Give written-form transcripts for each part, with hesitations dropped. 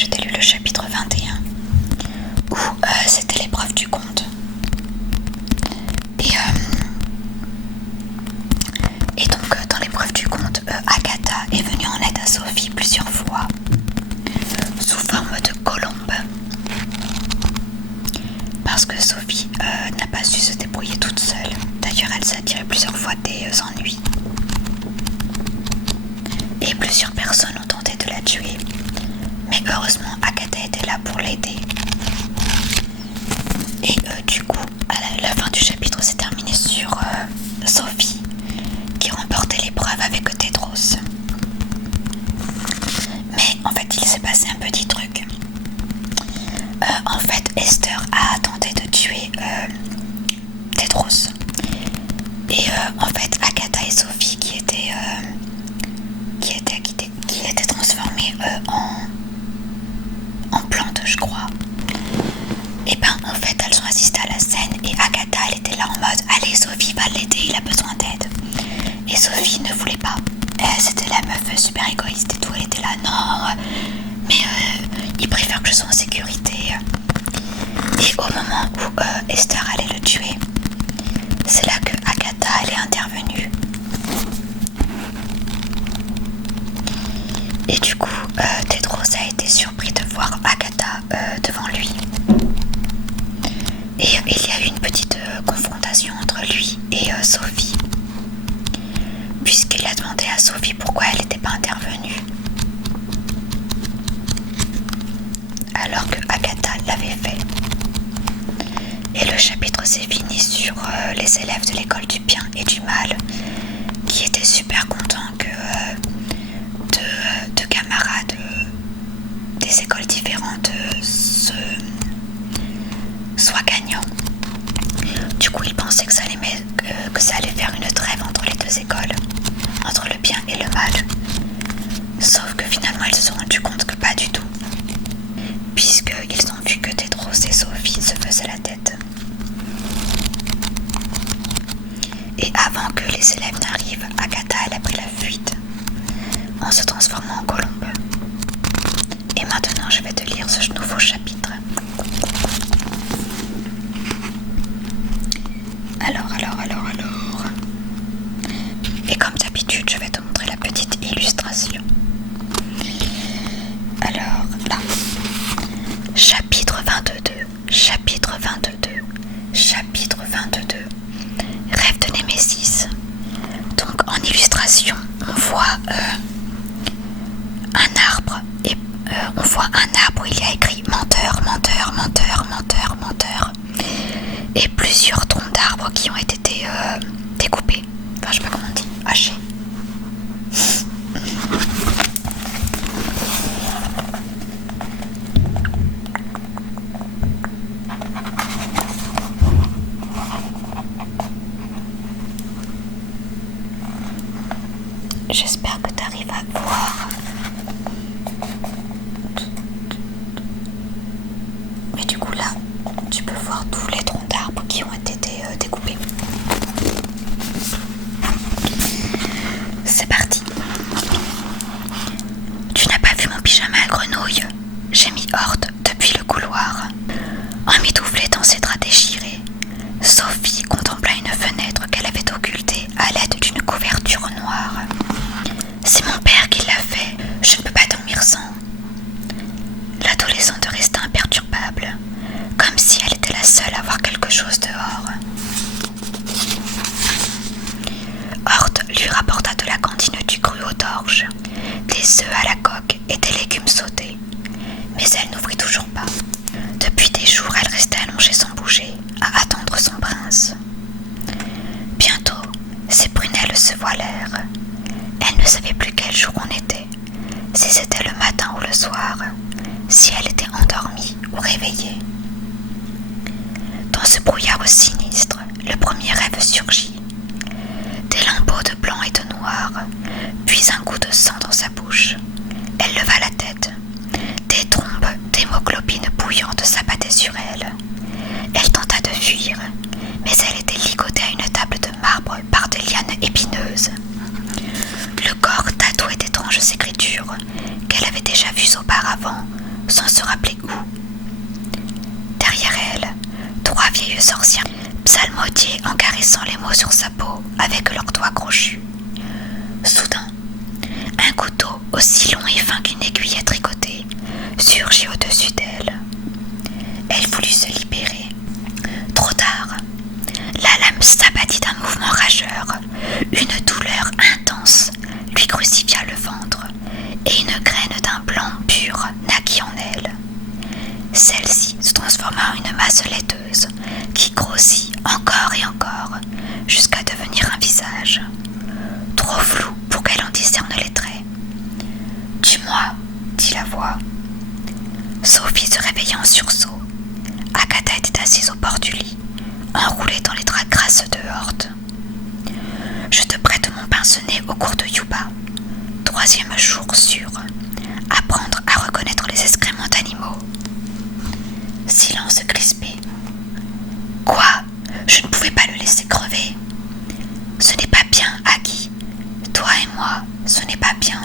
j'étais lu le chapitre 21 où c'était l'épreuve du conte. Et donc dans l'épreuve du conte, Agatha est venue en aide à Sophie plusieurs fois sous forme de colombe, parce que Sophie n'a pas su se débrouiller toute seule. D'ailleurs, elle s'est attirée plusieurs fois des ennuis et plusieurs personnes ont tenté de la tuer, mais heureusement Agatha était là pour l'aider. Et du coup, à la fin du chapitre s'est terminée sur Sophie qui remportait l'épreuve avec Tedros. Mais en fait, il s'est passé un petit truc. En fait, Esther a tenté de tuer Tedros. Et en fait, Agatha et Sophie qui étaient transformées en plantes, je crois. Et ben en fait, elles ont assisté à la scène et Agatha, elle était là en mode allez, Sophie va l'aider, il a besoin d'aide. Et Sophie ne voulait pas. C'était la meuf super égoïste et tout. Elle était là, non, mais il préfère que je sois en sécurité. Et au moment où Esther allait le tuer, c'est là que Agatha, elle est intervenue. Et du coup, Tedros a été surpris de voir Agatha devant lui. Et il y a eu une petite confrontation entre lui et Sophie, puisqu'il a demandé à Sophie pourquoi elle n'était pas intervenue, alors que Agatha l'avait fait. Et le chapitre s'est fini sur les élèves de l'école du bien et du mal, qui étaient super contents que deux camarades des écoles différentes soient gagnants. Du coup, ils pensaient que ça allait faire une trêve entre les deux écoles, entre le bien et le mal. Sauf que finalement, ils se sont rendus compte que pas du tout, puisqu'ils ont vu que Tedros et Sophie se faisaient la tête. Et avant que les élèves n'arrivent, Agatha, elle a pris la fuite en se transformant en colombe. Et maintenant, je vais te lire ce nouveau chapitre. Alors. Et comme d'habitude, je vais te montrer la petite illustration. Alors, là. Chapitre 22. Rêve de Némésis. Donc, en illustration, on voit un arbre. Et on voit un arbre où il y a écrit menteur. Et plusieurs troncs d'arbres qui ont été découpés. Enfin, je sais pas comment on dit, hachés. J'espère que tu arrives à voir. Mais du coup là, tu peux voir tous les troncs d'arbres qui ont été découpés. C'est parti. Tu n'as pas vu mon pyjama à grenouille? J'ai mis Horte depuis le couloir. Emmitouflée dans ses draps déchirés, Sophie contempla une fenêtre qu'elle avait occultée à l'aide d'une couverture noire. C'est mon père qui l'a fait, je ne peux pas dormir sans. L'adolescente resta imperturbable, comme si elle était la seule à voir quelque chose dehors. Horte lui rapporta de la cantine du cru aux d'orge, des œufs à la coque et des légumes sautés, mais elle n'ouvrit toujours pas. Depuis des jours, elle restait allongée sans bouger, à attendre son prince. Bientôt, ses prunelles se voilèrent. Elle ne savait plus quel jour on était, si c'était le matin ou le soir, si elle était endormie ou réveillée. Dans ce brouillard sinistre, le premier rêve surgit. Des lambeaux de blanc et de noir, puis un goût de sang dans sa bouche. Elle leva la tête. Des trombes d'hémoglobine bouillante s'abattaient sur elle. Elle tenta de fuir, mais elle était ligotée à une table de marbre par des lianes épineuses. Le corps tatoué d'étranges écritures qu'elle avait déjà vues auparavant se rappeler où. Derrière elle, 3 vieilles sorcières psalmodiaient en caressant les mots sur sa peau avec leurs doigts crochus. Soudain, un couteau aussi long et fin qu'une aiguille à tricoter surgit au-dessus d'elle. Elle voulut se libérer. Trop tard. La lame s'abattit d'un mouvement rageur. Une douleur intense lui crucifia le ventre et une graine d'un blanc pur naquit en elle. Celle-ci se transforma en une masse laiteuse qui grossit encore et encore jusqu'à devenir un visage. Trop flou pour qu'elle en discerne les traits. « Tue-moi » dit la voix. Sophie se réveilla en sursaut. Agatha était assise au bord du lit, enroulée dans les draps crasseux de Horte. « Je te prête mon pince-nez au cours de Yuba. 3e jour sûr. Apprendre à reconnaître les excréments d'animaux. » Silence crispé. « Quoi ? Je ne pouvais pas le laisser crever. » « Ce n'est pas bien, Aggie. Toi et moi, ce n'est pas bien. »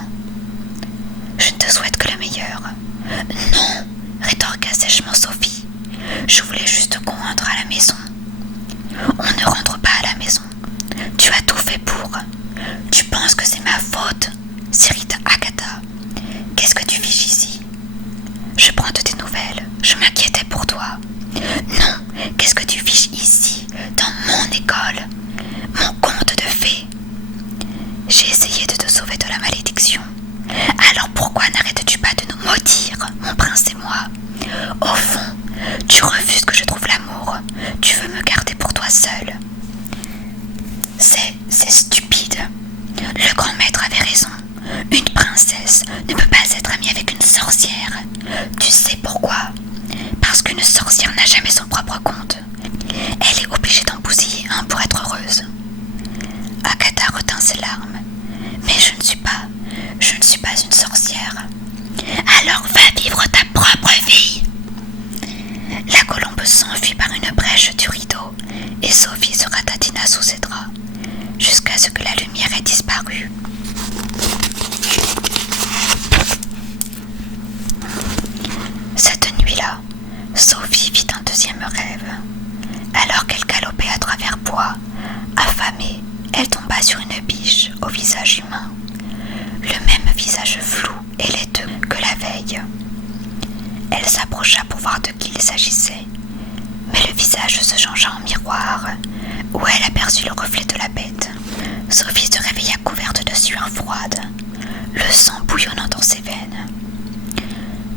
« Je ne te souhaite que le meilleur. »« Non !» rétorqua sèchement Sophie. « Je voulais juste qu'on rentre à la maison. »« On ne rentre pas à la maison. Tu as tout fait pour. Tu penses que c'est ma faute ?» s'irrita Agatha. « Qu'est-ce que tu fiches ici ?»« Je prends de tes nouvelles. Je m'inquiétais pour toi. »« Non, qu'est-ce que tu fiches ici, dans mon école ? Mon conte de fées. » « J'ai essayé de te sauver de la malédiction. Alors pourquoi n'arrêtes-tu pas de nous maudire, mon prince et moi ? Au fond, tu refuses que je trouve l'amour. Tu veux me garder pour toi seul. C'est stupide. Le grand maître avait raison. Une princesse ne peut pas être amie avec une sorcière. Tu sais pourquoi ? Parce qu'une sorcière n'a jamais son propre compte. Elle est obligée d'en bousiller un pour être heureuse. Agatha retint ses larmes. Mais je ne suis pas une sorcière. Alors va vivre ta propre vie. La colombe s'enfuit par une brèche du rideau et Sophie se ratatina sous ses draps jusqu'à ce que la lumière ait disparu. Cette nuit-là, Sophie vit un 2e rêve. Alors qu'elle galopait à travers bois, affamée, elle tomba sur une biche au visage humain. Le même visage flou et laiteux que la veille. Elle s'approcha pour voir de qui il s'agissait, mais le visage se changea en miroir, où elle aperçut le reflet de la bête. Sophie se réveilla couverte de sueur froide, le sang bouillonnant dans ses veines.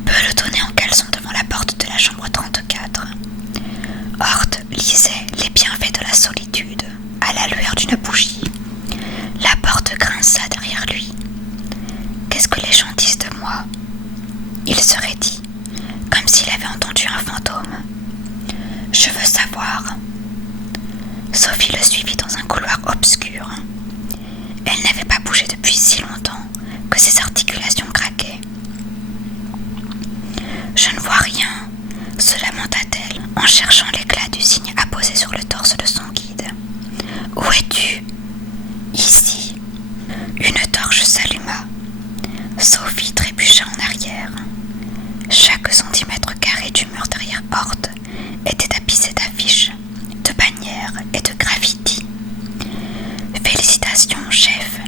Pelotonnée en caleçon devant la porte de la chambre 34, Horte lisait les bienfaits de la solitude à la lueur d'une bougie. La porte grinça derrière lui. Qu'est-ce que les gens disent de moi ? Il serait dit, comme s'il avait entendu un fantôme. Je veux savoir. Sophie le suivit dans un couloir obscur. Elle n'avait pas bougé depuis si longtemps que ses articulations craquaient. Je ne vois rien, se lamenta-t-elle en cherchant l'éclat du signe apposé sur le torse de son guide. Où es-tu ? Ici. Une torche s'alluma. Sophie trébucha en arrière. Chaque centimètre carré du mur derrière Horte était tapissé d'affiches, de bannières et de graffitis. Félicitations, chef.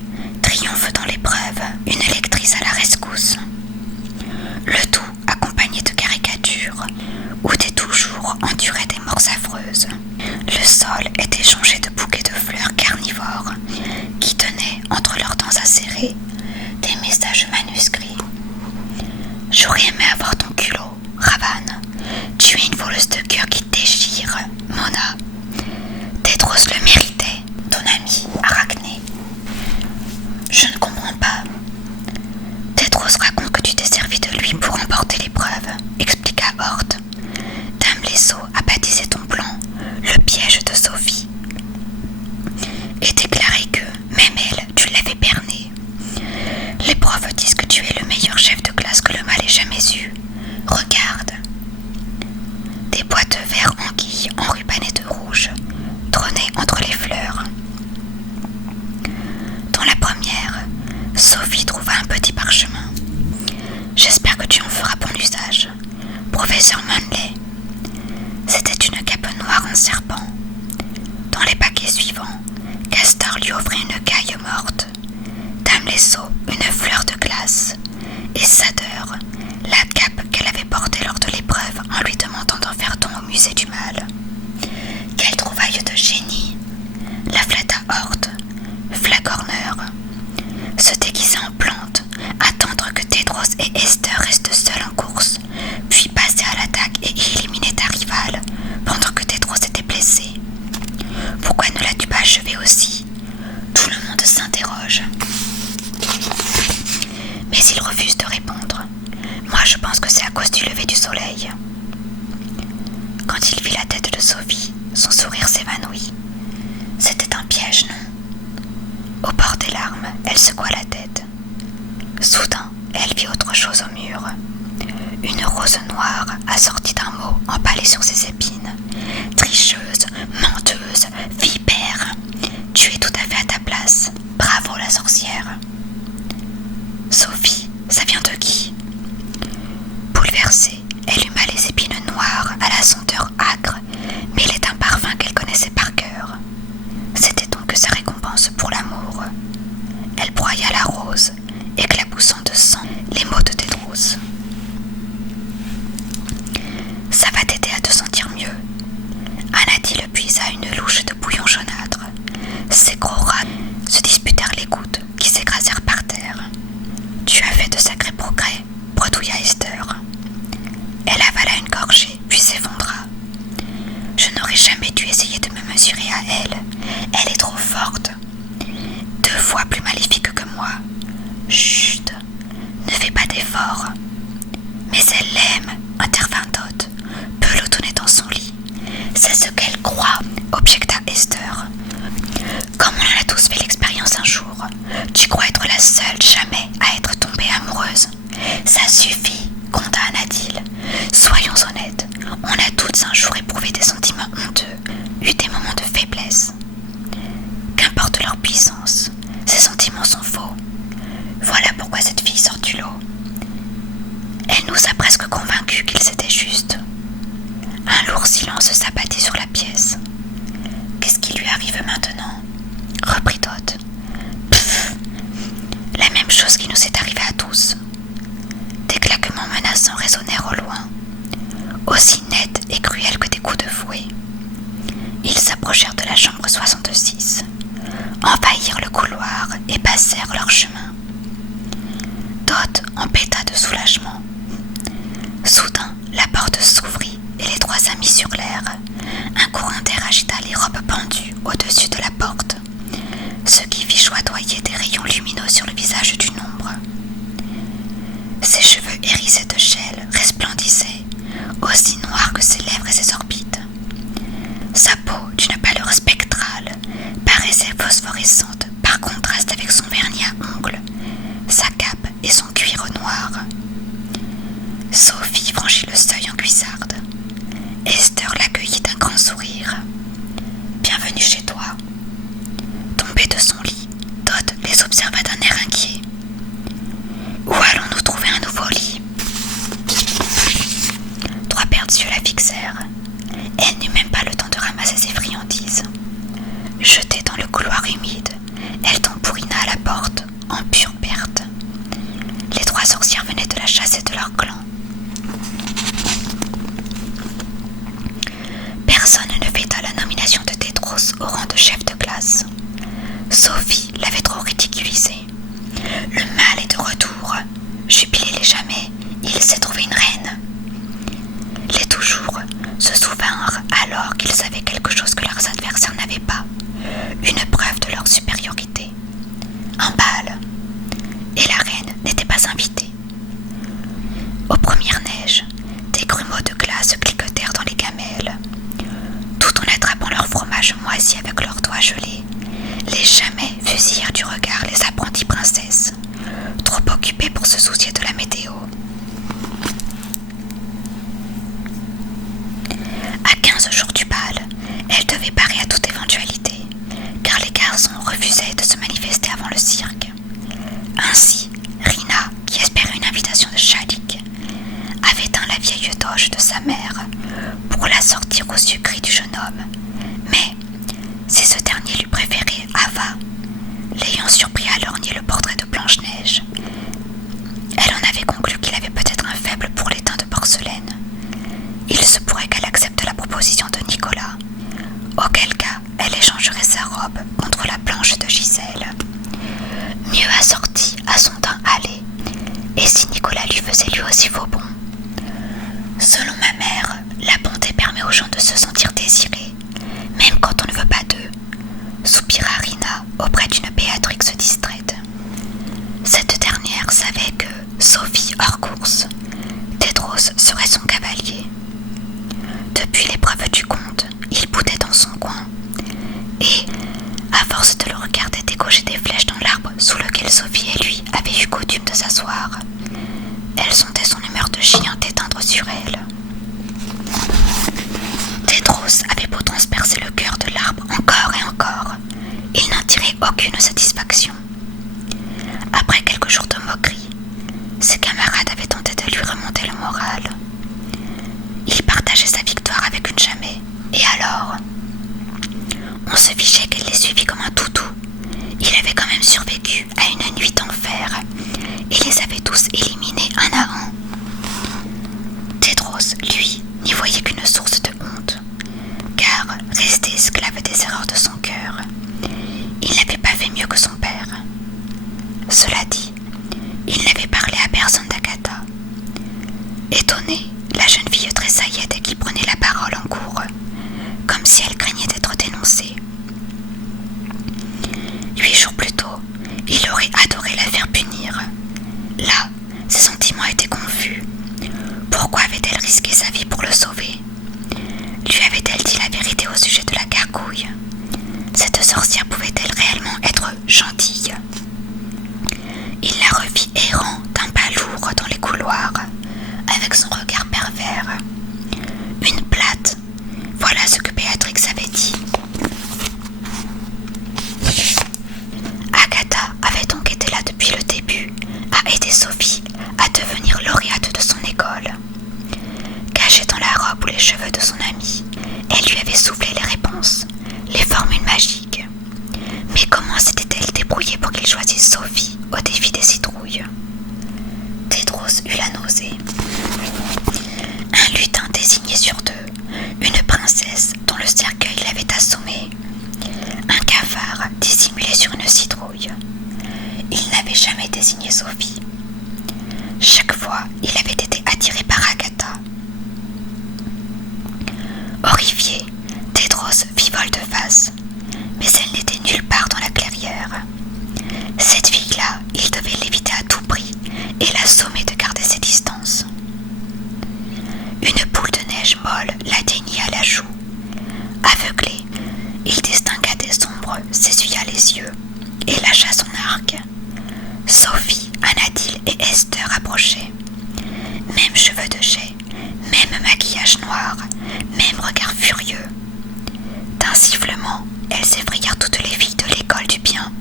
Triomphe dans l'épreuve, une lectrice à la rescousse. Le tout accompagné de caricatures où des toujours enduraient des morts affreuses. Le sol était jonché de bouquets de fleurs carnivores qui tenaient entre leurs dents acérées des messages manuscrits. J'aurais aimé avoir ton culot, Ravane. Tu es une voleuse de cœur qui déchire, Mona. Tétros le méritait, ton ami Arachné. Je ne comprends pas. Tétros raconte que tu t'es servi de lui pour remporter l'épreuve, expliqua Horte. Dame Lesso a baptisé ton plan le piège de Sophie et déclaré que, même elle, tu l'avais berné. Les profs disent que tu es le meilleur chef de classe que le mal ait jamais eu. Regarde. Des boîtes de verre anguilles enrubannées de rouge professeur Manley. C'était une cape noire en serpent. Dans les paquets suivants, Castor lui offrait une caille morte, Dame Lesso une fleur de glace, et Sadeur la cape qu'elle avait portée lors de l'épreuve en lui demandant d'en faire don au musée du mal. Quelle trouvaille de génie! La flatta Horde, Flagorneur, se déguiser en plante, attendre que Tedros et Esther restent seuls en course, puis passer à l'attaque et éliminer ta rivale pendant que Tedros était blessé. Pourquoi ne l'as-tu pas achevé aussi? Tout le monde s'interroge. Mais il refuse de répondre. Moi je pense que c'est à cause du lever du soleil. Quand il vit la tête de Sophie, son sourire s'évanouit. C'était un piège, non? Au bord des larmes, elle secoua la tête. Soudain, elle vit autre chose au mur. Une rose noire assortie d'un mot empalé sur ses épines. Tricheuse, menteuse, vipère. Tu es tout à fait à ta place. Bravo la sorcière. Sophie, ça vient de qui? Bouleversée, elle huma les épines noires à la senteur âcre, mêlée d'un parfum qu'elle connaissait par cœur. C'était donc sa récompense pour l'amour. Elle broya la rose, éclaboussant de sang les mots de Tedros. Ça va t'aider à te sentir mieux. Anadil puisa une louche de bouillon jaunâtre. Ses gros rats se disputèrent les gouttes qui s'écrasèrent par terre. Tu as fait de sacrés progrès, bredouilla Esther. Elle avala une gorgée, puis s'effondra. Je n'aurais jamais dû essayer de me mesurer à elle. Elle est trop forte. 2 fois plus maléfique que moi. Chut, ne fais pas d'efforts. Mais elle l'aime, intervint Todd, pelotonnée dans son lit. C'est ce qu'elle croit, objecta Esther. Comme on en a tous fait l'expérience un jour, tu crois être la seule jamais à être tombée amoureuse. Ça suffit, conta Anadil. Soyons honnêtes, on a toutes un jour éprouvé des sentiments honteux, eu des moments de faiblesse. Qu'importe leur puissance, ces sentiments sont faux. Voilà pourquoi cette fille sort du lot. Elle nous a presque convaincus qu'ils étaient justes. Un lourd silence s'abattit sur la pièce. Qu'est-ce qui lui arrive maintenant? Reprit Todd. Pfff, la même chose qui nous est arrivée à tous. Des claquements menaçants résonnèrent au loin, aussi nets et cruels que des coups de fouet. Ils s'approchèrent de la chambre 66, envahirent le couloir et passèrent leur chemin. Todd en péta de soulagement. Soudain, la porte s'ouvrit et les 3 amis surlèrent. Un courant d'air agita les robes pendues au-dessus de la porte, ce qui fit choitoyer des rayons lumineux sur le visage du nombre. Ses cheveux hérissés de gel resplendissaient, aussi noirs que ses lèvres et ses orbites. Sa peau, d'une pâleur spectrale, paraissait phosphorescente par contraste avec son vernis à ongles, sa cape et son cuir noir. Sophie franchit le seuil en cuissarde. Esther l'accueillit doge de sa mère pour la sortir aux yeux gris du jeune homme. Mais si ce dernier lui préférait Ava, l'ayant surpris à lorgner le portrait de Blanche-Neige, elle en avait conclu qu'il avait peut-être un faible pour les teints de porcelaine. Il se pourrait qu'elle accepte la proposition de Nicolas, auquel cas elle échangerait sa robe contre la blanche de Gisèle, mieux assortie à son teint hâlé, et si Nicolas lui faisait lui aussi faux bon. Selon ma mère, la bonté permet aux gens de se sentir désirés, même quand on ne veut pas d'eux, soupira Rina auprès d'une Béatrix distraite. Cette dernière savait que, Sophie hors course, Tedros serait son cavalier. Depuis l'épreuve du comte, il boudait dans son coin, et, à force de le regarder décocher des flèches dans l'arbre sous lequel Sophie et lui avaient eu coutume de s'asseoir, elle sentait son humeur de chien t'éteindre sur elle. Tedros avait beau transpercer le cœur de l'arbre encore et encore, il n'en tirait aucune satisfaction. Après quelques jours de moquerie, ses camarades avaient tenté de lui remonter le moral. Il partageait sa victoire avec une jamais, et alors on se fichait qu'elle les suivit comme un toutou. Il avait quand même survécu à une nuit d'enfer, et les avait tous éliminés un à un. Tedros, lui, n'y voyait qu'une source de honte, car, resté esclave des erreurs de son cœur, il n'avait pas fait mieux que son père. Cela dit, il n'avait parlé à personne d'Agatha. Étonnée, la jeune fille tressaillait dès qu'il prenait la parole en cours, comme si elle craignait d'être dénoncée. 8 jours plus tôt, il aurait adoré la faire punir. Là, ses sentiments étaient confus. Pourquoi avait-elle risqué sa vie pour le sauver? Lui avait-elle dit la vérité au sujet de la gargouille? Cette sorcière pouvait-elle réellement être gentille? Il la revit errant d'un pas lourd dans les couloirs, avec son regard pervers. Une plate, voilà ce que Béatrix avait dit. Agatha avait donc été là depuis le début, à aider Sophie à devenir lauréate de son école. Cachée dans la robe ou les cheveux de son amie, elle lui avait soufflé les réponses, les formules magiques. Mais comment s'était-elle débrouillée pour qu'il choisisse Sophie au défi des citrouilles? Tedros eut la nausée. Un lutin désigné sur deux, une princesse dont le cercueil l'avait assommé, un cafard dissimulé sur une citrouille. Il n'avait jamais désigné Sophie. Chaque fois, il avait été attiré par Agatha. Horrifié, Tedros vit volte-face, mais elle n'était nulle part dans la clairière. Cette fille-là, il devait l'éviter à tout prix et l'assommer de garder ses distances. Une boule de neige molle l'atteignit à la joue. Aveuglé, il distingua des ombres, s'essuya les yeux et lâcha son arc. Sophie, Anadil et Esther approchaient. Même cheveux de jet, même maquillage noir, même regard furieux. D'un sifflement, elles effrayèrent toutes les filles de l'école du bien,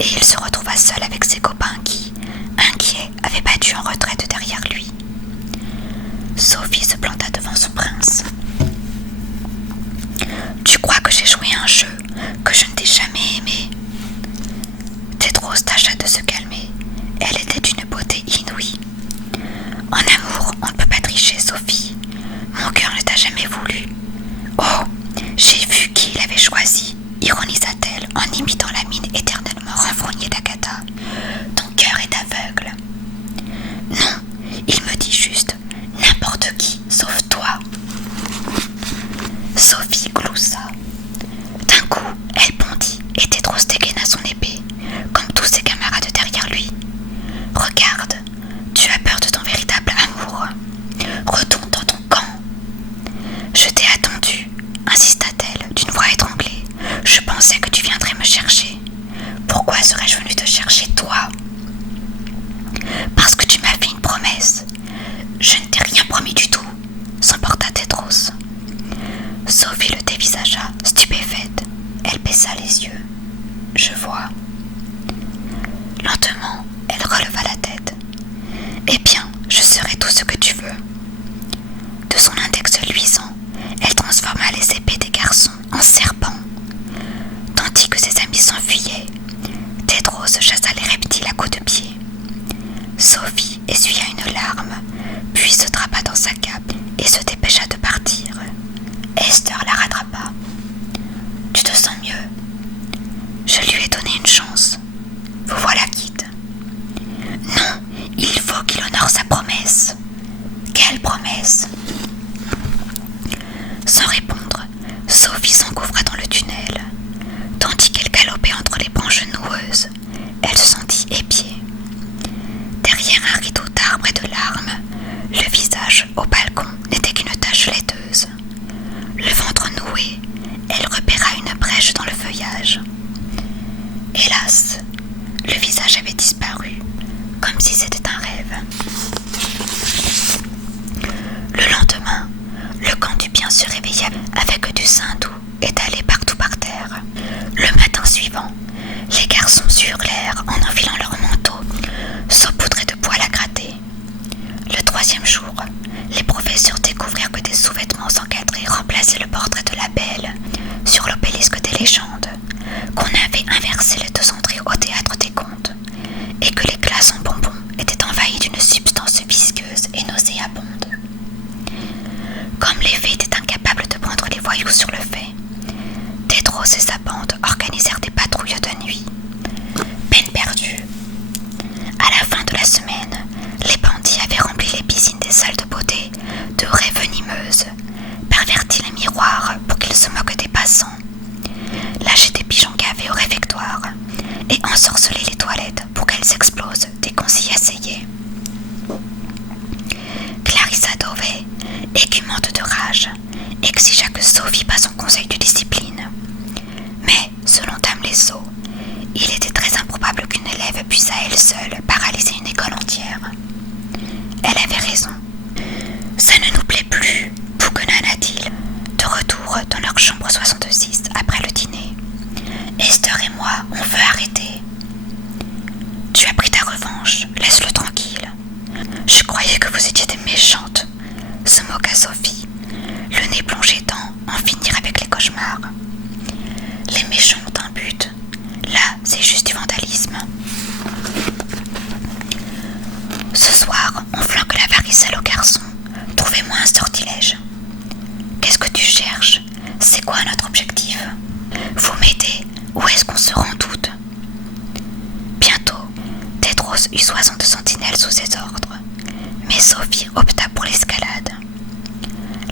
et il se retrouva seul avec ses copains qui, inquiets, avaient battu en retraite derrière lui. Sophie se planta devant son prince. « Tu crois que j'ai joué à un jeu, que je ne t'ai jamais aimé ?» Tedros tâcha de se calmer. Elle était d'une beauté inouïe. « En amour, on ne peut pas tricher, Sophie. Mon cœur ne t'a jamais voulu. »« Oh, j'ai vu qui il avait choisi, » ironisa-t-elle en imitant la mine éternellement renfrognée d'Agatha. « Ton cœur est aveugle. »« Non, il me dit juste n'importe qui, sauf toi. » Sophie gloussa. D'un coup, elle bondit et Tedros dégaina son épée, comme tous ses camarades derrière lui. « Regarde, tu as peur de ton véritable amour. Retourne dans ton camp. »« Je t'ai attendu, » insista-t-elle d'une voix étranglée. « Je pensais que tu viendrais me chercher. Pourquoi serais-je venue te chercher, toi ? » ?»« Parce que tu m'as fait une promesse. »« Je ne t'ai rien promis du tout, » s'emporta Tedros. Sophie le dévisagea, stupéfaite. Elle baissa les yeux. « Je vois. » Lentement, elle releva la tête. « Eh bien, je serai tout ce que tu veux. » essuya une larme, puis se trapa dans sa cape et se dépêcha de partir. Esther la rattrapa. « Tu te sens mieux ? Je lui ai donné une chance. Vous voilà quitte. » « Non, il faut qu'il honore sa promesse. »« Quelle promesse ?» Sans répondre, Sophie s'engouffra dans le tunnel. Tandis qu'elle galopait entre les branches noueuses, elle se sentit épiée. Derrière un rideau d'arbres et de larmes, le visage au balcon n'était qu'une tache laiteuse. Le ventre noué, elle repéra une brèche dans le feuillage. Hélas, le visage avait disparu, comme si c'était un rêve. Le lendemain, le camp du bien se réveilla avec du sein doux étalé partout par terre. Le matin suivant, les garçons hurlèrent en enfilant leurs manteaux, saupoudrés de poils à gratter. Le troisième jour, les professeurs découvrirent que des sous-vêtements encadrés remplaçaient le portrait de la belle sur l'obélisque des légendes, qu'on avait inversé les deux entrées au théâtre des contes, et que les classes en bonbons étaient envahies d'une substance visqueuse et nauséabonde. Comme les fées étaient incapables de prendre les voyous sur le fait, Tedros et sa bande organisèrent des patrouilles de nuit. Peine perdue. À la fin de la semaine, les bandits avaient rempli les piscines des salles de beauté de raies venimeuses, perverti les miroirs pour qu'ils se moquent des passants, lâché des pigeons gavés au réfectoire et ensorcelé les toilettes pour qu'elles explosent dès qu'on s'y asseyait. Clarissa Dovey, écumante de rage, exigea que Sophie passe son conseil de discipline. Mais, selon Dame Lesseau, il était très improbable qu'une élève puisse à elle seule paralyser une école entière. Elle avait raison. Ça ne nous plaît plus, bougonna-t-il, de retour dans leur chambre 66 après le dîner. Esther et moi, on veut arrêter. Tu as pris ta revanche, laisse-le tranquille. Je croyais que vous étiez des méchantes, se moqua Sophie, le nez plongé dans en finir avec les cauchemars. Les méchants ont un but. Là, c'est juste du vandalisme. Ce soir, on flanque la varicelle aux garçons. Trouvez-moi un sortilège. Qu'est-ce que tu cherches? C'est quoi notre objectif? Vous m'aidez? Où est-ce qu'on se rend doute? Bientôt, Tedros eut 60 sentinelles sous ses ordres, mais Sophie opta pour l'escalade.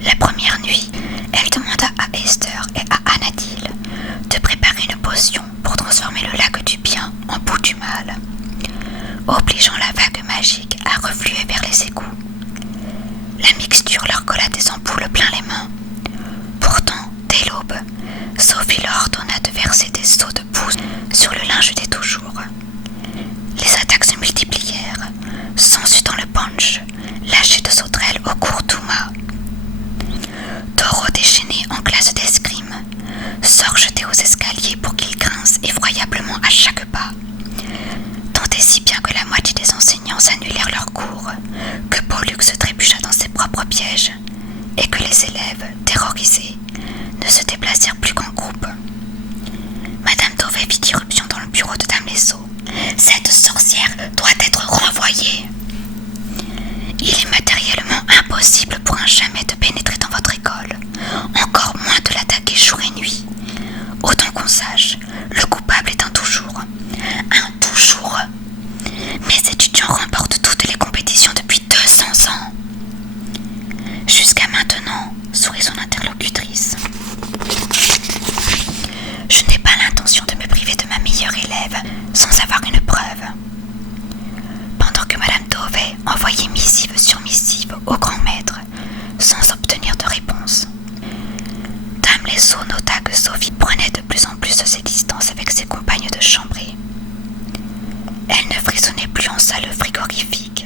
La première nuit, elle demanda à Esther et à Anadil de préparer une potion pour transformer le lac du bien en bout du mal, obligeant la vague magique à refluer vers les égouts. La mixture leur colla des ampoules plein les mains. Pourtant, dès l'aube, Sophie leur ordonna de verser des seaux de boue sur le linge des toujours. Les attaques se multiplièrent, s'ensuit dans le punch, lâché de sauterelles au courtouma. Taureau déchaîné en classe d'escrime, sort jeté aux escaliers pour qu'il grince effroyablement à chaque pas. Tant et si bien que la moitié des enseignants annulèrent leur cours, que Pollux trébucha dans ses propres pièges, et que les élèves, terrorisés, ne se déplacèrent plus qu'en groupe. Madame Dovey fit irruption dans le bureau de Dame Lesseau. « Cette sorcière doit être renvoyée. Il est matériellement impossible pour un jamais de pénétrer dans votre école, encore moins de l'attaquer jour et nuit. Autant qu'on sache, le coupable est un toujours. Un toujours. Mes étudiants remportent toutes les compétitions depuis 200 ans. Jusqu'à maintenant, sourit son interlocutrice. Je n'ai pas l'intention de me priver de ma meilleure élève sans avoir une preuve. Pendant que Madame Dovey envoyait missive sur missive au grand maître, sans obtenir de réponse, Dame Lesseau nota que Sophie prenait de plus en plus ses distances avec ses compagnes de chambrée. Elle ne frissonnait plus en salle frigorifique,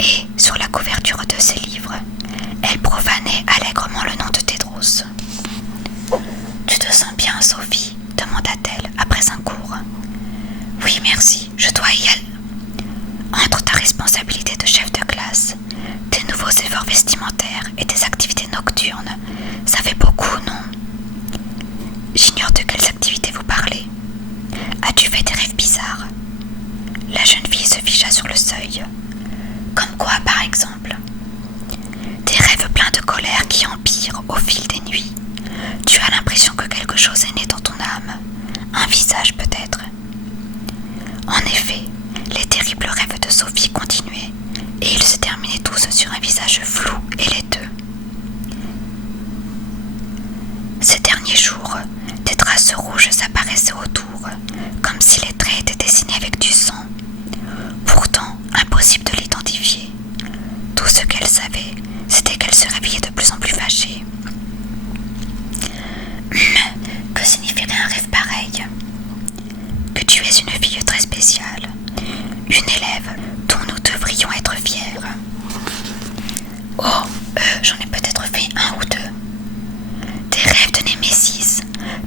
et, sur la couverture de ses livres, elle profanait allègrement le nom de Tedros. « Tu te sens bien, Sophie ?» demanda-t-elle après un cours. « Oui, merci, je dois y aller. » Entre ta responsabilité de chef de classe, tes nouveaux efforts vestimentaires et tes activités nocturnes, ça fait beaucoup, non? J'ignore de quelles activités vous parlez. As-tu fait des rêves bizarres? La jeune fille se figea sur le seuil. Quand Comme quoi, par exemple? Des rêves pleins de colère qui empirent au fil des nuits. Tu as l'impression que quelque chose est né dans ton âme. Un visage peut-être. En effet, les terribles rêves de Sophie continuaient, et ils se terminaient tous sur un visage flou et laiteux. Ces derniers jours, des traces rouges apparaissaient autour, comme si les traits étaient dessinés avec du sang. Pourtant, impossible de l'identifier. Tout ce qu'elle savait, c'était qu'elle se réveillait de plus en plus fâchée. Que signifierait un rêve pareil? Que tu es une fille très spéciale, une élève dont nous devrions être fiers. Oh, j'en ai peut-être fait un ou deux. Des rêves de Némésis.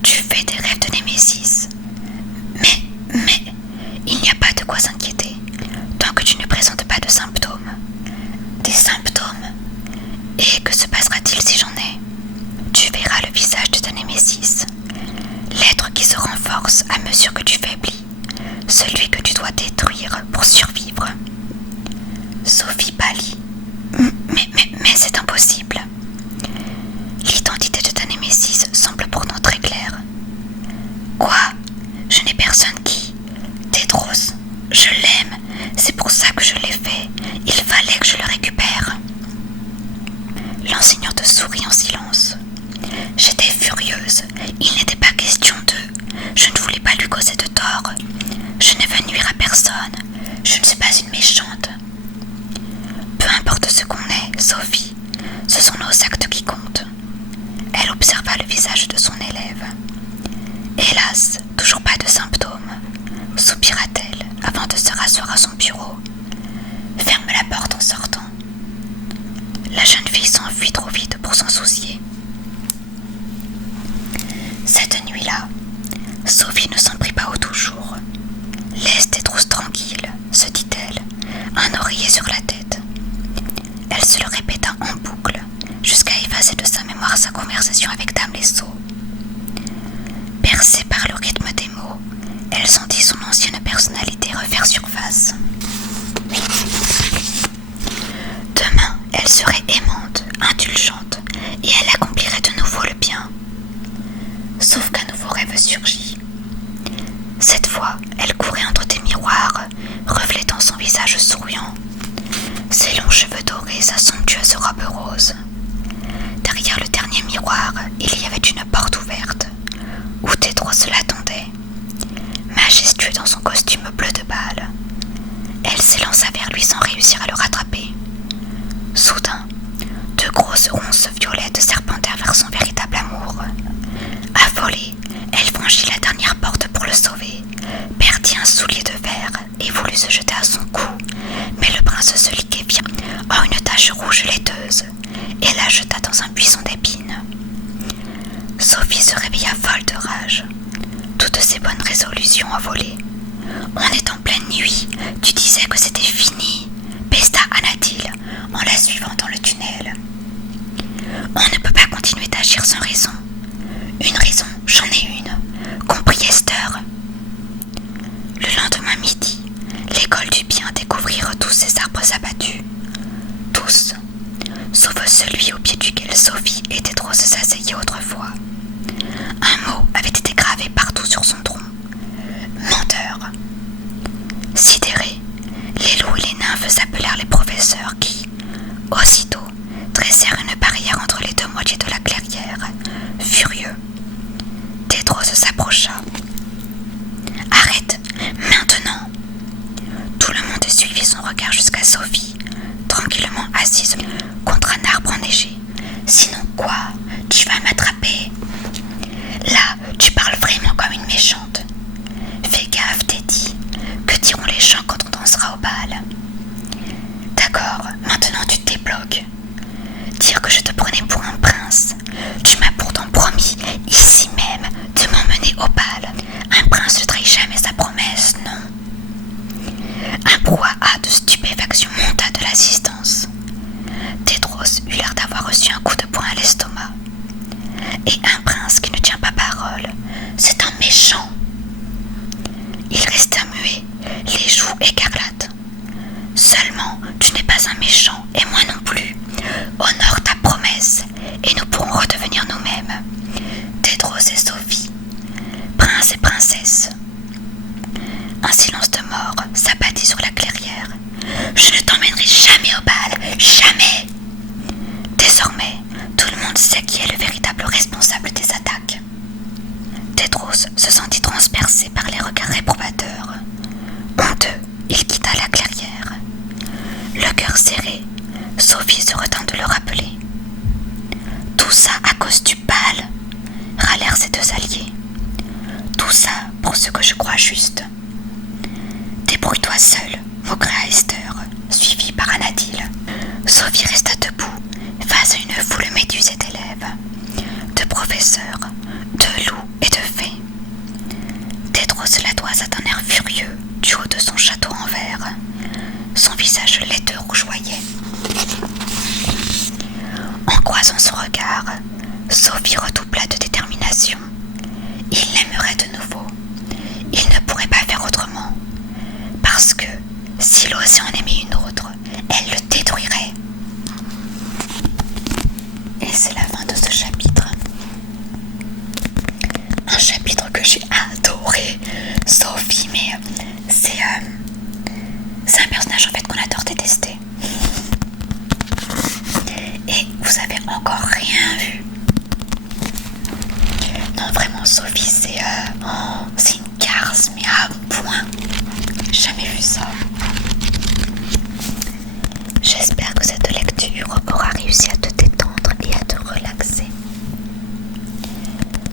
Tu fais des rêves de Némésis. Mais, il n'y a pas de quoi s'inquiéter, tant que tu ne présentes pas de symptômes. Des symptômes? Et que se passera-t-il si j'en ai? Tu verras le visage de ta Némésis, l'être qui se renforce à mesure que tu faiblis, celui que tu dois détruire pour survivre. Sophie pâlit. Mais c'est impossible. L'identité de ta Némésis semble pourtant très claire. Quoi? Je n'ai personne qui... Tédros, je l'aime, c'est pour ça que je l'ai fait. Il fallait que je le récupère. L'enseignante sourit en silence. J'étais furieuse. Il n'était pas question de... Je ne voulais pas lui causer de tort. Je ne veux nuire à personne. Je ne suis pas une méchante. Peu importe ce qu'on est, Sophie, ce sont nos actes qui comptent. Elle observa le visage de son élève. Hélas, toujours pas de symptômes, soupira-t-elle avant de se rasseoir à son bureau. Ferme la porte en sortant. La jeune fille s'enfuit trop vite pour s'en soucier. Cette nuit-là, Sophie ne s'en prit pas au toujours. Laisse Tédros tranquille, se dit-elle, un oreiller sur la tête. Elle se le répéta en boucle, jusqu'à effacer de sa mémoire sa conversation avec Dame Lesseau. Bercée par le rythme des mots, elle sentit son ancienne personnalité refaire surface. Demain, elle serait aimante, indulgente, et elle accomplirait de nouveau le bien. Sauf qu'un nouveau rêve surgit. Cette fois, elle courait entre des miroirs, reflétant son visage souriant, ses longs cheveux dorés, sa somptueuse robe rose. Derrière le dernier miroir, il y avait une porte ouverte, où Tédros l'attendait, majestueux dans son costume bleu de bal. Elle s'élança vers lui sans réussir à le rattraper. Soudain, deux grosses ronces violettes serpentèrent vers son véritable amour. Affolée, elle franchit la dernière porte pour le sauver, perdit un soulier de verre et voulut se jeter à son cou, mais le prince se liquéfia en une tache rouge laiteuse et la jeta dans un buisson d'épines. Sophie se réveilla folle de rage. Toutes ses bonnes résolutions envolées. On est en pleine nuit, tu disais que c'était fini, pesta Anadil en la suivant dans le tunnel. On ne peut pas continuer d'agir sans raison. Une raison, j'en ai une, compris Esther. Le lendemain midi, l'école du bien découvrirent tous ces arbres abattus. Tous, sauf celui au pied duquel Sophie et Tédros s'asseyaient autrefois. Un mot avait été gravé partout sur son tronc. Menteur. Sidérés, les loups et les nymphes appelèrent les professeurs qui, aussitôt, dressèrent une barrière entre les deux moitiés de la clairière, furieux. Tédros s'approcha. Arrête, maintenant. Tout le monde suivit son regard jusqu'à Sophie, tranquillement assise contre un arbre enneigé. Sinon quoi? Tu vas m'attraper. Là, tu parles vraiment comme une méchante. Fais gaffe, Teddy. Que diront les gens quand on dansera au bal? D'accord, maintenant tu te débloques. Dire que je te prenais pour un prince. Tu m'as pourtant promis, ici même, de m'emmener au bal. Un prince ne trahit jamais sa promesse, non? Un brouhaha de stupéfaction monta de l'assistance. Tédros eut l'air d'avoir reçu un coup de poing à l'estomac. Et un prince qui ne tient pas parole, c'est un méchant. Il resta muet, les joues écarlates. Seulement, tu n'es pas un Sophie se retint de le rappeler. Tout ça à cause du bal, râlèrent ses deux alliés. Tout ça pour ce que je crois juste. Débrouille-toi seule, maugréa Esther, suivie par Anadil. Sophie resta debout face à une foule médusée d'élèves, de professeurs, de loups et de fées. Tédros Ladoise a un air furieux du haut de son château en verre. Son visage laiteux rougeoyait. En croisant son regard, Sophie redoubla de détermination. Il l'aimerait de nouveau. Il ne pourrait pas faire autrement. Parce que, s'il osait en aimer une autre, elle le détruirait. Et c'est la fin de ce chapitre. Un chapitre que j'ai adoré. Sophie, mais c'est un personnage en fait qu'on adore détester. Et vous avez encore rien vu. Non, vraiment, Sophie, c'est une garce, mais à point. Jamais vu ça. J'espère que cette lecture aura réussi à te détendre et à te relaxer.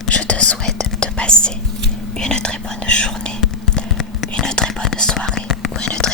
Je te souhaite de passer une très bonne journée, une très bonne soirée ou une très